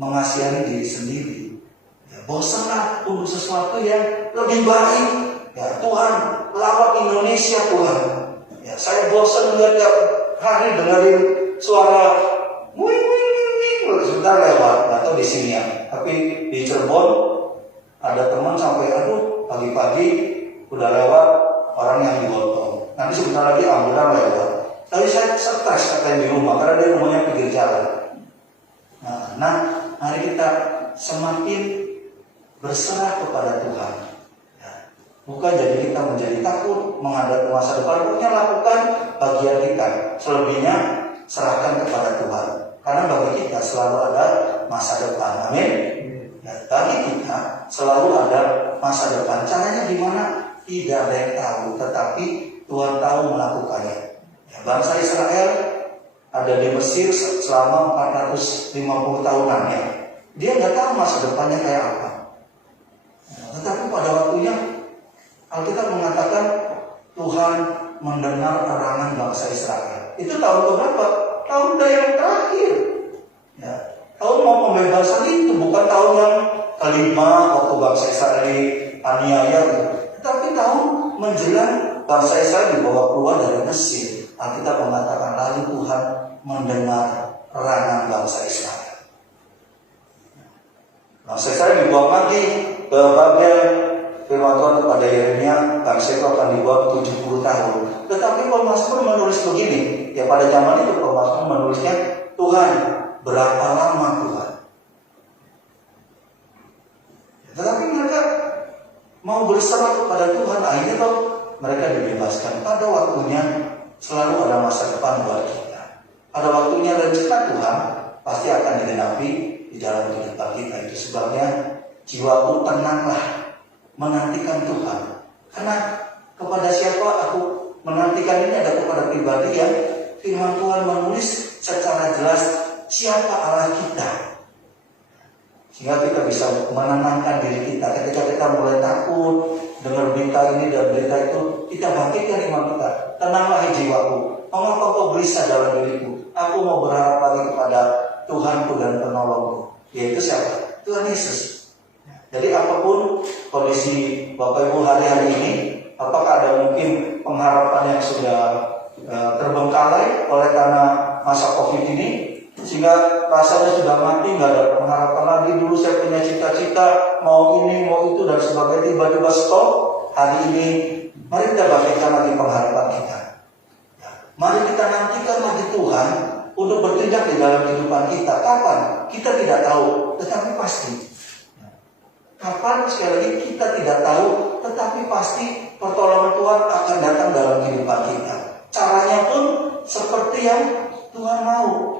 mengasihani diri sendiri. Ya bosanlah untuk sesuatu yang lebih baik. Ya Tuhan, lawat Indonesia Tuhan. Ya saya bosan melihat tiap hari dengerin suara wing sebentar lewat, atau di sini ya. Tapi di Cirebon ada teman sampai pagi-pagi udah lewat orang yang digotong. Nanti sebentar lagi ambulan lewat. Tapi saya stres katanya di rumah karena dia rumahnya pinggir jalan. Nah, mari kita semakin berserah kepada Tuhan. Ya. Bukan jadi kita menjadi takut menghadapi masa depan. Pokoknya lakukan bagian kita. Selebihnya serahkan kepada Tuhan. Karena bagi kita selalu ada masa depan. Amin. Ya, bagi kita selalu ada masa depan. Caranya gimana? Tidak ada yang tahu, tetapi Tuhan tahu melakukannya. Ya, bangsa Israel ada di Mesir selama 450 tahunan ya. Dia nggak tahu masa depannya kayak apa. Ya, tetapi pada waktunya Alkitab mengatakan Tuhan mendengar erangan bangsa Israel. Itu tahun berapa? Tahun yang terakhir. Ya, tahun mau pembebasan itu bukan tahun yang kelima waktu bangsa Israel dianiaya, tetapi tahun menjelang bangsa Israel dibawa keluar dari Mesir. Alkitab mengatakan lalu Tuhan mendengar erangan bangsa Israel. Bangsa Israel dibawa lagi ke Babel. Firman Tuhan kepada Yeremia, bangsa itu akan dibawa 70 tahun. Tetapi Mazmur menulis begini, ya pada zaman itu Mazmur menulisnya, Tuhan berapa lama Tuhan? Tetapi mereka mau berserah kepada Tuhan, akhirnya toh mereka dibebaskan. Pada waktunya selalu ada masa depan buat kita. Pada waktunya rencana Tuhan pasti akan digenapi di dalam kehidupan kita. Itu sebabnya jiwaku tenanglah menantikan Tuhan. Karena kepada siapa aku menantikan ini, ada kepada pribadi yang firman Tuhan menulis secara jelas siapa Allah kita. Sehingga kita bisa menenangkan diri kita. Ketika kita mulai takut dengar berita ini dan berita itu, kita bangkitkan iman kita. Tenanglah jiwaku, mengapa kau gelisah dalam diriku? Aku mau berharap lagi kepada Tuhanku dan penolongku, yaitu siapa? Tuhan Yesus. Jadi apapun kondisi Bapak Ibu hari-hari ini, apakah ada mungkin pengharapan yang sudah terbengkalai oleh karena masa COVID ini, sehingga rasanya sudah mati, nggak ada pengharapan lagi. Dulu saya punya cita-cita mau ini mau itu dan sebagainya, tiba-tiba stop. Hari ini mari kita bangkitkan lagi pengharapan kita. Mari kita nantikan lagi Tuhan untuk bertindak di dalam kehidupan kita. Kapan? Kita tidak tahu, tetapi pasti. Kapan? Sekali lagi kita tidak tahu, tetapi pasti pertolongan Tuhan akan datang dalam kehidupan kita. Caranya pun seperti yang Tuhan mau.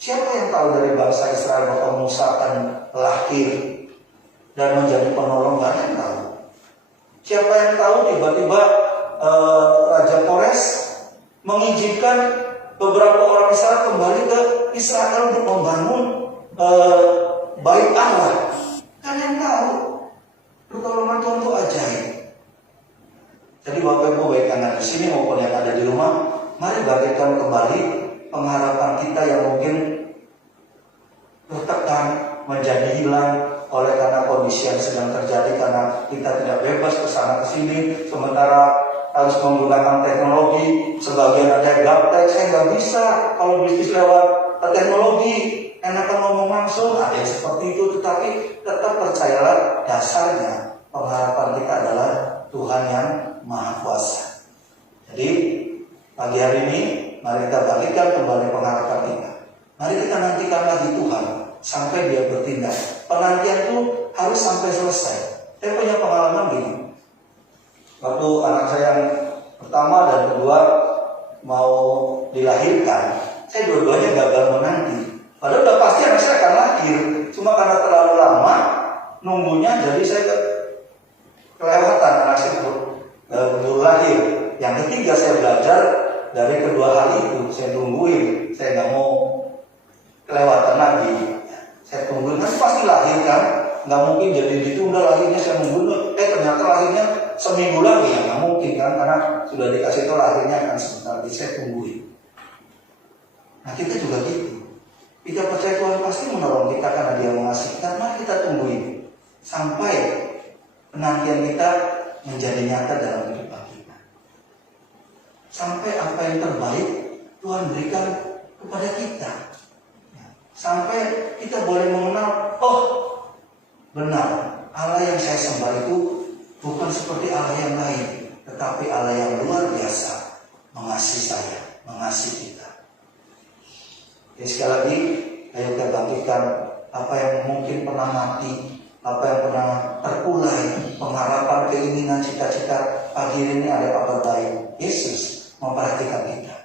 Siapa yang tahu dari bangsa Israel bahwa Musa akan lahir dan menjadi penolong? Gak ada yang tahu. Siapa yang tahu tiba-tiba Raja Kores mengizinkan beberapa orang Israel kembali ke Israel untuk membangun bait Allah? Kan yang tahu. Pertolongan Tuhan itu ajaib. Jadi Bapak Ibu baik yang ada di sini maupun yang ada di rumah, mari bangkitkan kembali pengharapan kita yang mungkin tertekan, menjadi hilang oleh karena kondisi yang sedang terjadi, karena kita tidak bebas ke sana ke sini, sementara harus menggunakan teknologi. Sebagian ada yang gaptek, saya nggak bisa kalau bisnis lewat teknologi, enakan ngomong langsung, ada yang seperti itu. Tetapi tetap percayalah, dasarnya pengharapan kita adalah Tuhan yang Maha Kuasa. Jadi pagi hari ini mari kita bangkitkan kembali pengharapan kita. Mari kita nantikan lagi Tuhan sampai Dia bertindak. Penantian itu harus sampai selesai. Saya punya pengalaman gini. Waktu anak saya yang pertama dan kedua mau dilahirkan, saya dua-duanya gagal menanti. Padahal udah pasti anak saya akan lahir, cuma karena terlalu lama nunggunya, jadi saya kelewatan anak saya belum lahir. Yang ketiga, saya belajar dari kedua hal itu. Saya tungguin, saya nggak mau kelewatan lagi. Saya tungguin, kan pasti lahir kan, nggak mungkin jadi ditunda lahirnya. Saya nungguin, ternyata lahirnya seminggu lagi, ya nggak mungkin kan, karena sudah dikasih tahu lahirnya akan sebentar lagi. Saya tungguin. Nah kita juga gitu. Kita percaya Tuhan pasti menolong kita karena Dia mengasihi kita. Mari kita tungguin sampai penantian kita menjadi nyata dalam kehidupan kita. Sampai apa yang terbaik Tuhan berikan kepada kita. Sampai kita boleh mengenal, oh benar, Allah yang saya sembah itu bukan seperti Allah yang lain, tetapi Allah yang luar biasa mengasihi saya, mengasihi kita. Jadi sekali lagi, ayo kita bangkitkan apa yang mungkin pernah mati, apa yang pernah terkulai, pengharapan, keinginan, cita-cita. Pagi ini ada kabar baik. Yesus memperhatikan kita.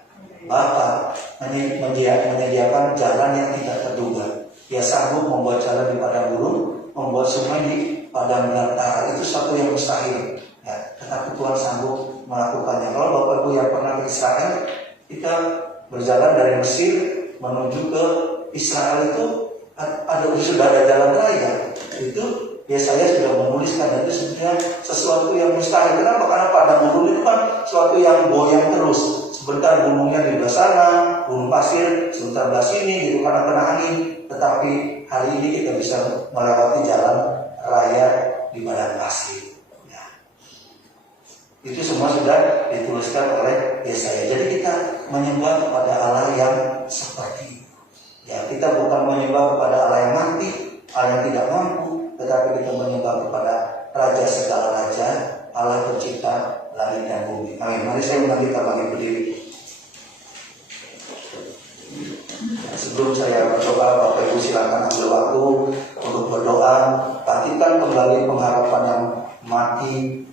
Bapa menyediakan jalan yang tidak terduga. Dia sanggup membuat jalan di padang gurun, membuat sungai di padang belantara. Itu satu yang mustahil. Ya, tetapi Tuhan sanggup melakukannya. Kalau Bapak Ibu yang pernah ke Israel, kita berjalan dari Mesir menuju ke Israel itu sudah ada jalan raya. Itu Yesaya sudah menuliskan, dan itu sebenarnya sesuatu yang mustahil. Kenapa? Karena padang gurun itu kan sesuatu yang goyang terus. Sebentar gunungnya di belah sana, gunung pasir, sebentar belah sini, gitu karena kena angin. Tetapi hari ini kita bisa melewati jalan raya di padang pasir. Ya. Itu semua sudah dituliskan oleh Yesaya. Jadi kita menyembah kepada Allah yang seperti itu. Ya, kita bukan menyembah kepada Allah yang mati, Allah yang tidak mampu, tetapi kita menyembah kepada Raja segala raja, Allah pencipta langit dan bumi. Amin. Mari saya undang kita bagi berdiri. Sebelum saya berdoa, Bapak Ibu silakan ambil waktu untuk berdoa. Bangkitkan kembali pengharapan yang mati,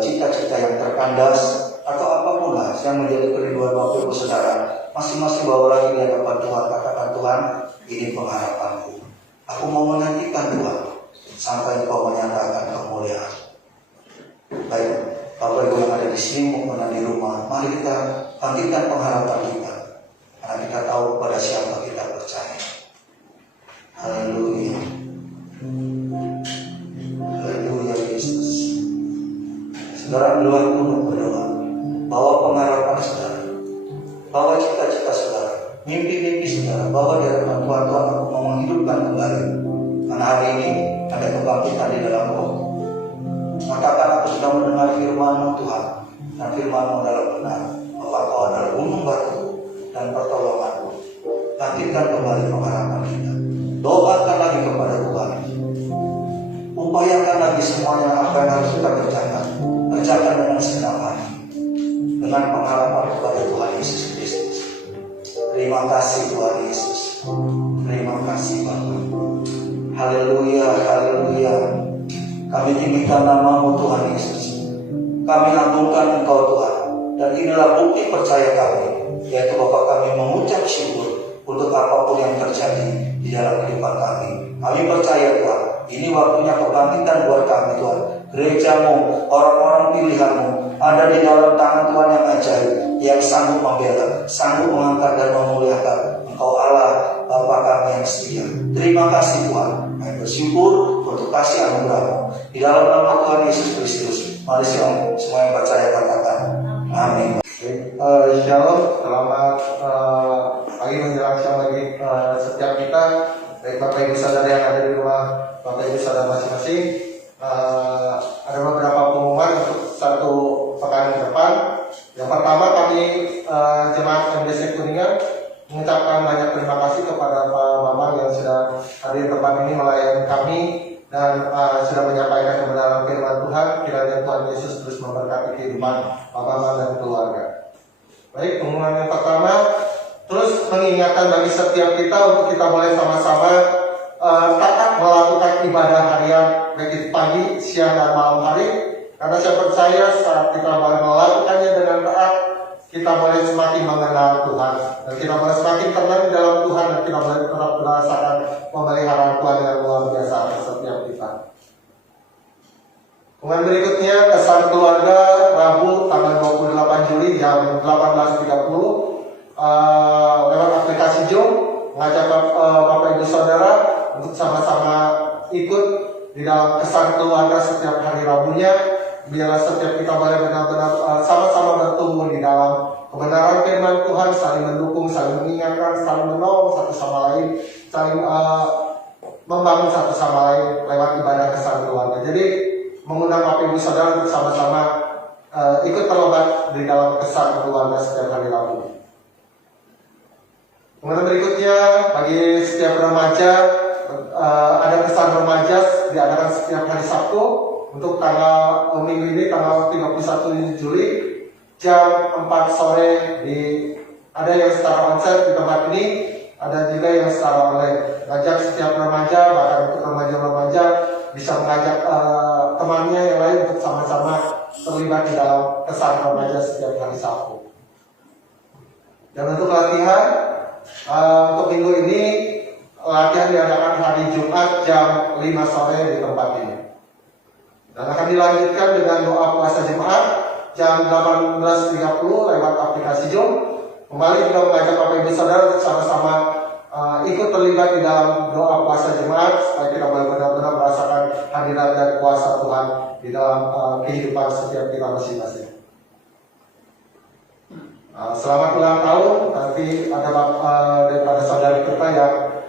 cita-cita yang terkandas, atau apapun lah yang menjadi kerinduan Bapak Ibu Saudara. Masing-masing bawa lagi di hadapan Tuhan. Katakan, Tuhan, ini pengharapanku. Aku mau menantikan Tuhan sampai Engkau menyatakan kemuliaan. Baik, Bapak Ibu yang ada di sini maupun di rumah, mari kita bangkitkan pengharapan kita, karena kita tahu kepada siapa kita percaya. Haleluya. Haleluya Yesus. Saudara, dua untuk berdoa. Bawa pengharapan saudara, bawa cita-cita saudara, mimpi-mimpi saudara, bawa di hadapan Tuhan. Tuhan, aku mau menghidupkan kembali, karena hari ini ada kebangkitan di dalam roh. Katakan, aku sudah mendengar firman-Mu Tuhan, dan firman-Mu adalah benar, bahwa Kau adalah gunung batu dan pertolongan-Mu. Bangkitkan kembali pengharapan kita. Doakan lagi kepada Tuhan. Upayakan lagi semuanya apa yang harus kita kerjakan. Kerjakan dengan segenap hati, dengan pengharapan kepada Tuhan Yesus Kristus. Terima kasih Tuhan Yesus. Terima kasih Bapa. Haleluya, haleluya. Kami tinggikan nama-Mu Tuhan Yesus. Kami agungkan Engkau Tuhan. Dan inilah bukti percaya kami, yaitu Bapak kami mengucap syukur untuk apapun yang terjadi di dalam kehidupan kami. Kami percaya Tuhan, ini waktunya kebangkitan buat kami Tuhan. Gereja-Mu, orang-orang pilihan-Mu ada di dalam tangan Tuhan yang ajaib, yang sanggup membela, sanggup mengangkat dan memuliakan. Engkau Allah, Bapa kami yang setia. Terima kasih Tuhan. Kami bersyukur untuk kasih anugerah-Mu. Di dalam nama Tuhan Yesus Kristus, mari semua yang percaya katakan amin. Shalom, selamat pagi menjelang siang bagi setiap kita, baik Bapak Ibu Saudara yang ada di rumah Bapak Ibu Saudara masing-masing. Ada beberapa pengumuman untuk satu pekan ke depan. Yang pertama, kami jemaat MBC Kuningan mengucapkan banyak terima kasih kepada Pak Bambang yang sudah hadir di tempat ini melayani kami dan sudah menyampaikan kebenaran firman Tuhan. Kiranya Tuhan Yesus terus memberkati kehidupan Pak Bambang dan keluarga. Baik, pengumuman yang pertama, terus mengingatkan bagi setiap kita untuk kita boleh sama-sama taat melakukan ibadah harian baik itu pagi, siang, dan malam hari. Karena saya percaya saat kita boleh melakukannya dengan taat, kita boleh semakin mengenal Tuhan dan kita boleh semakin tenang di dalam Tuhan dan kita boleh terus merasakan pemeliharaan Tuhan yang luar biasa atas setiap kita. Kemudian berikutnya, kesan keluarga Rabu tanggal 28 Juli jam 18.30 lewat aplikasi Zoom, mengajak Bapak Ibu Saudara untuk sama-sama ikut di dalam kesan keluarga setiap hari Rabunya. Biarlah setiap kita boleh benar-benar sama-sama bertumbuh di dalam kebenaran firman Tuhan, saling mendukung, saling mengingatkan, saling menolong satu sama lain, saling membangun satu sama lain lewat ibadah kesan keluarga. Jadi mengundang Bapak Ibu Saudara untuk sama-sama ikut terlibat di dalam kesan keluarga setiap hari Rabu. Kemudian berikutnya, bagi setiap remaja, ada kesan remaja diadakan setiap hari Sabtu untuk tanggal minggu ini tanggal 31 Juli jam 4 sore ada yang secara onsite di tempat ini, ada juga yang secara online. Ngajak setiap remaja, bahkan untuk remaja-remaja bisa mengajak temannya yang lain untuk sama-sama terlibat di dalam kesan remaja setiap hari Sabtu. Dan untuk latihan, untuk minggu ini latihan diadakan hari Jumat jam 5 sore di tempat ini. Dan akan dilanjutkan dengan doa puasa Jumat jam 18.30 lewat aplikasi Zoom. Kembali juga mengajak Bapak Ibu Saudara untuk sama-sama ikut terlibat di dalam doa puasa Jumat supaya kita boleh benar-benar merasakan hadirat dan kuasa Tuhan di dalam kehidupan setiap kita masing-masing. Selamat ulang tahun. Nanti ada daripada saudara kita yang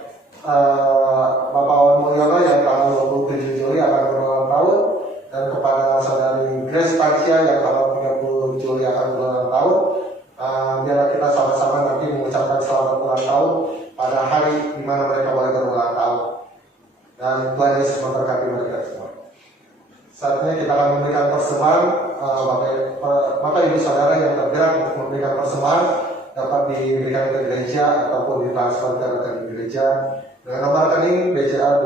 Bapak Wan Mulyono yang tanggal 27 Juli akan berulang tahun, dan kepada saudari Grace Pancia yang tanggal 30 Juli akan berulang tahun. Biarlah kita sama-sama nanti mengucapkan selamat ulang tahun pada hari di mana mereka boleh berulang tahun. Dan Tuhan Yesus memberkati mereka semua. Saatnya kita akan memberikan persembahan. Bapak Ibu Saudara yang tergerak untuk memberikan persembahan dapat diberikan ke gereja ataupun ditransfer ke rekening gereja dengan nomor rekening BCA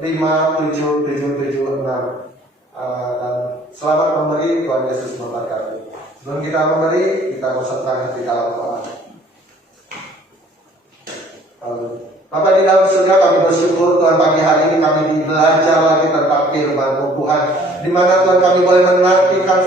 2990577776. Dan selamat memberi, Tuhan Yesus memberkati. Sebelum kita memberi, kita bersatu hati dalam doa. Bapak di dalam surga, kami bersyukur Tuhan pagi hari ini kami belajar lagi tentang firman Tuhan, di mana Tuhan kami boleh menantikan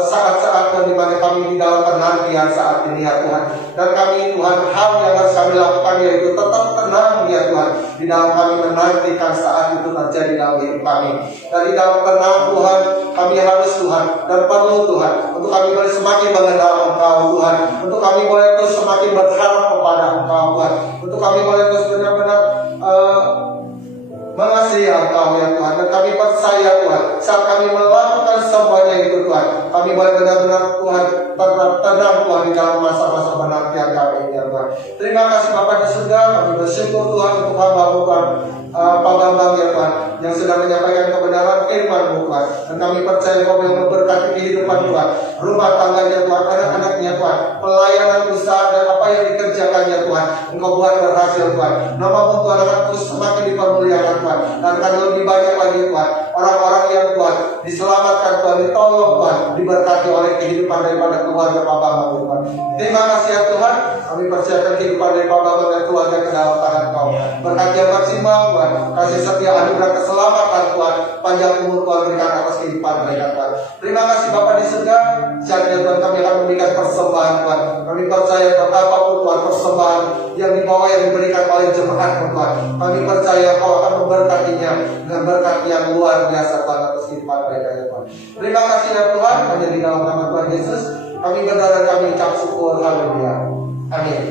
saat-saat Tuhan di mana kami di dalam penantian saat ini ya Tuhan. Dan kami Tuhan, hal yang harus kami lakukan yaitu tetap tenang ya Tuhan di dalam kami menantikan saat itu terjadi dalam hidup kami. Dan di dalam tenang Tuhan, kami harus Tuhan dan perlu Tuhan untuk kami boleh semakin mengenal Engkau Tuhan, untuk kami boleh terus semakin berharap kepada Engkau Tuhan, untuk kami boleh terus benar-benar mengasihi Engkau ya Tuhan. Dan kami percaya Tuhan, saat kami melakukan semuanya itu Tuhan, kami boleh benar-benar Tuhan tetap tenang Tuhan di dalam masa-masa penantian kami ya Tuhan. Terima kasih Bapa di surga, kami bersyukur Tuhan untuk hamba Tuhan Pak Bambang ya Tuhan, yang sedang menyampaikan kebenaran firman-Mu Tuhan. Dan kami percaya Engkau yang memberkati kehidupan Tuhan, rumah tangganya Tuhan, anak-anaknya Tuhan, pelayanan usaha dan apa yang dikerjakannya Tuhan, Engkau buat berhasil Tuhan. Nama-Mu Tuhan akan terus semakin dipermuliakan Tuhan, dan akan lebih banyak lagi Tuhan orang-orang yang Tuhan diselamatkan Tuhan, ditolong Tuhan, diberkati oleh kehidupan daripada keluarga Pak Bambang Tuhan. Terima kasih ya Tuhan, kami persiapkan kehidupan dari Pak Bambang dan keluarga ke dalam tangan Kau. Berkat yang maksimal Tuhan, kasih setia anugerah keselamatan Tuhan, panjang umur Tuhan berikan atas kehidupan mereka Tuhan. Terima kasih Bapa di surga, saatnya Tuhan kami akan memberikan persembahan Tuhan. Kami percaya apapun Tuhan persembahan yang dibawa yang diberikan oleh jemaat Tuhan, kami percaya Kau akan memberkatinya dengan berkat yang luar biasa Tuhan atas kehidupan mereka ya Tuhan. Terima kasih ya Tuhan, hanya di dalam nama Tuhan Yesus kami berdoa dan kami ucap syukur. Haleluya. Amin.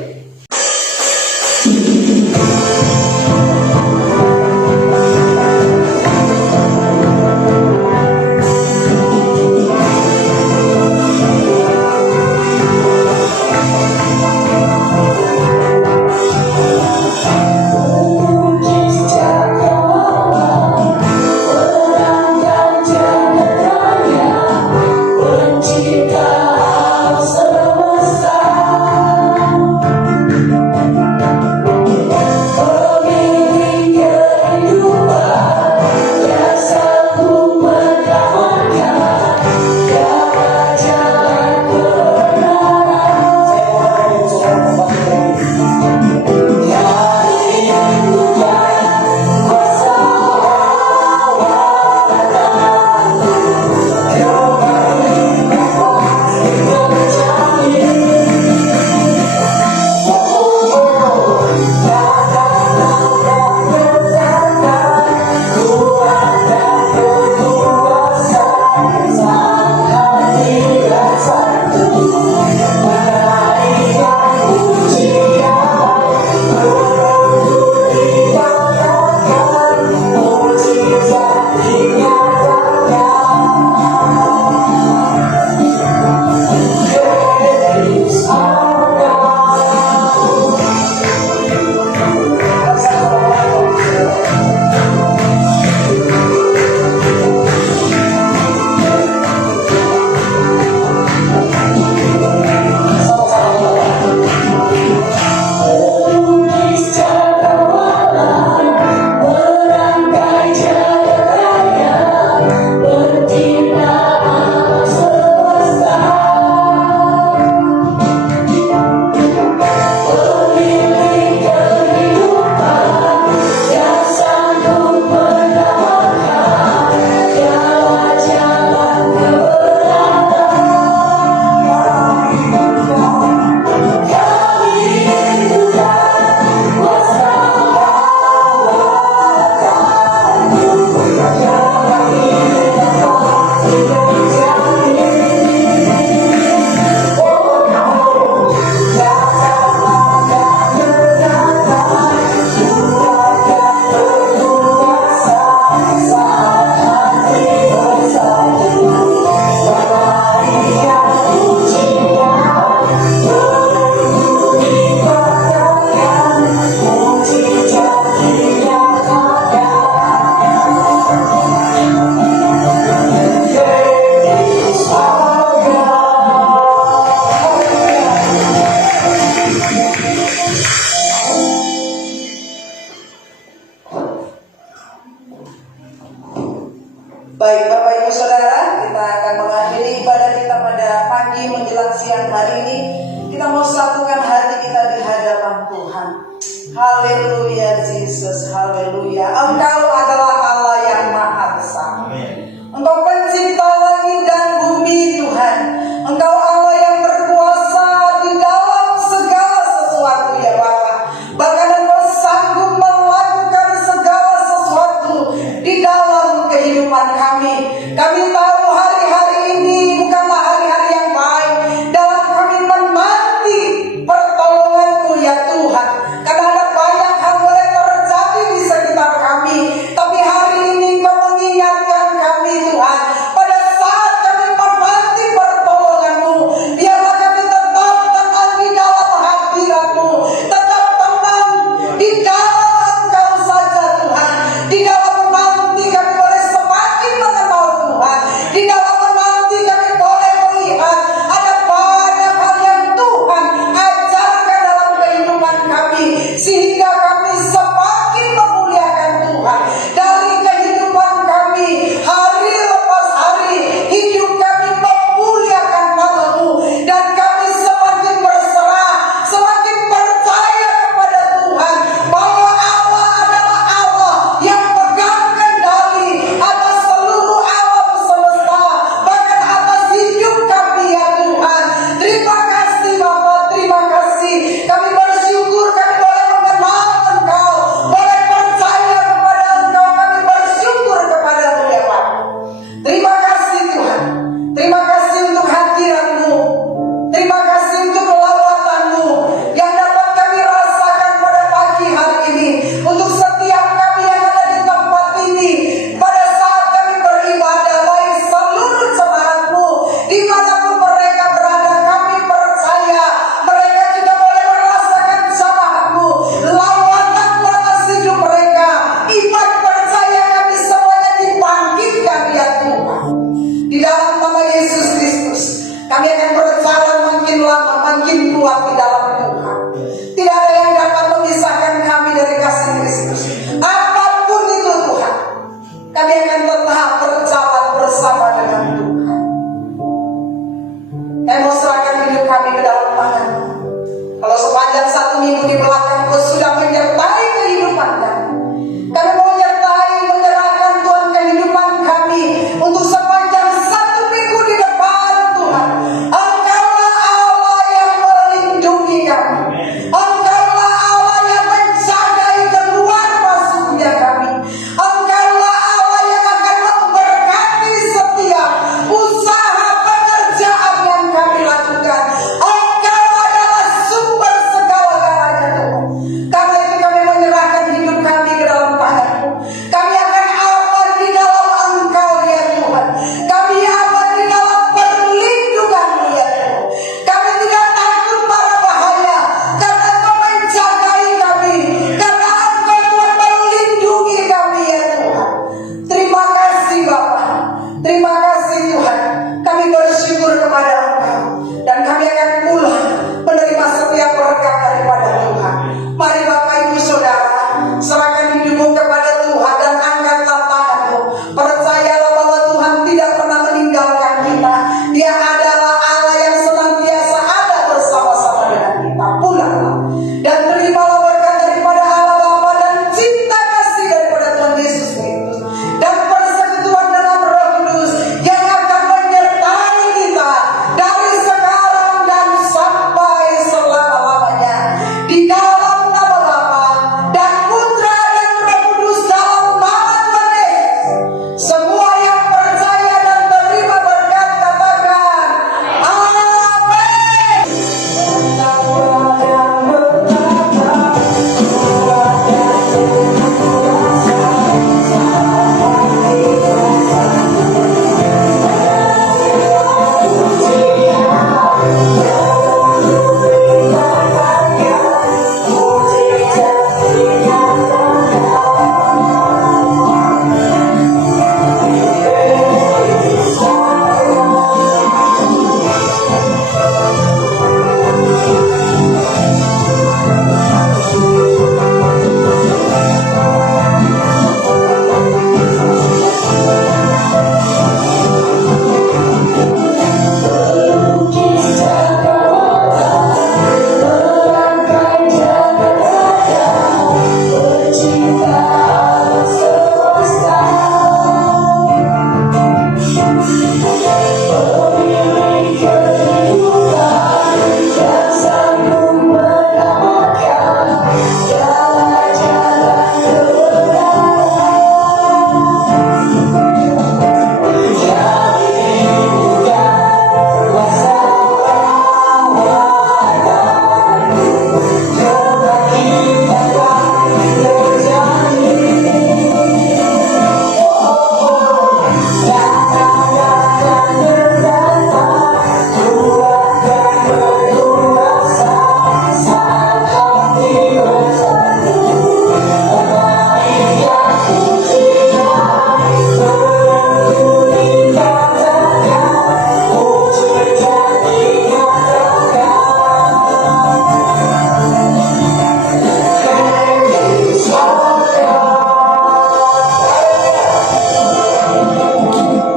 Baik Bapak Ibu Saudara, kita akan mengakhiri ibadah kita pada pagi menjelang siang hari ini. Kita mau satukan hati kita di hadapan Tuhan. Haleluya Yesus, haleluya. Engkau adalah Allah yang Maha Besar. Engkau pencipta langit dan bumi Tuhan. Engkau Allah yang berkuasa di dalam segala sesuatu ya Bapa. Bahkan Engkau sanggup melakukan segala sesuatu di dalam kehidupan kami. Kami tahu hari-hari ini bukanlah hari-hari yang baik dalam kami menanti pertolongan-Mu ya Tuhan. Karena ada banyak hal boleh terjadi di sekitar kami. semakin kuat di dalam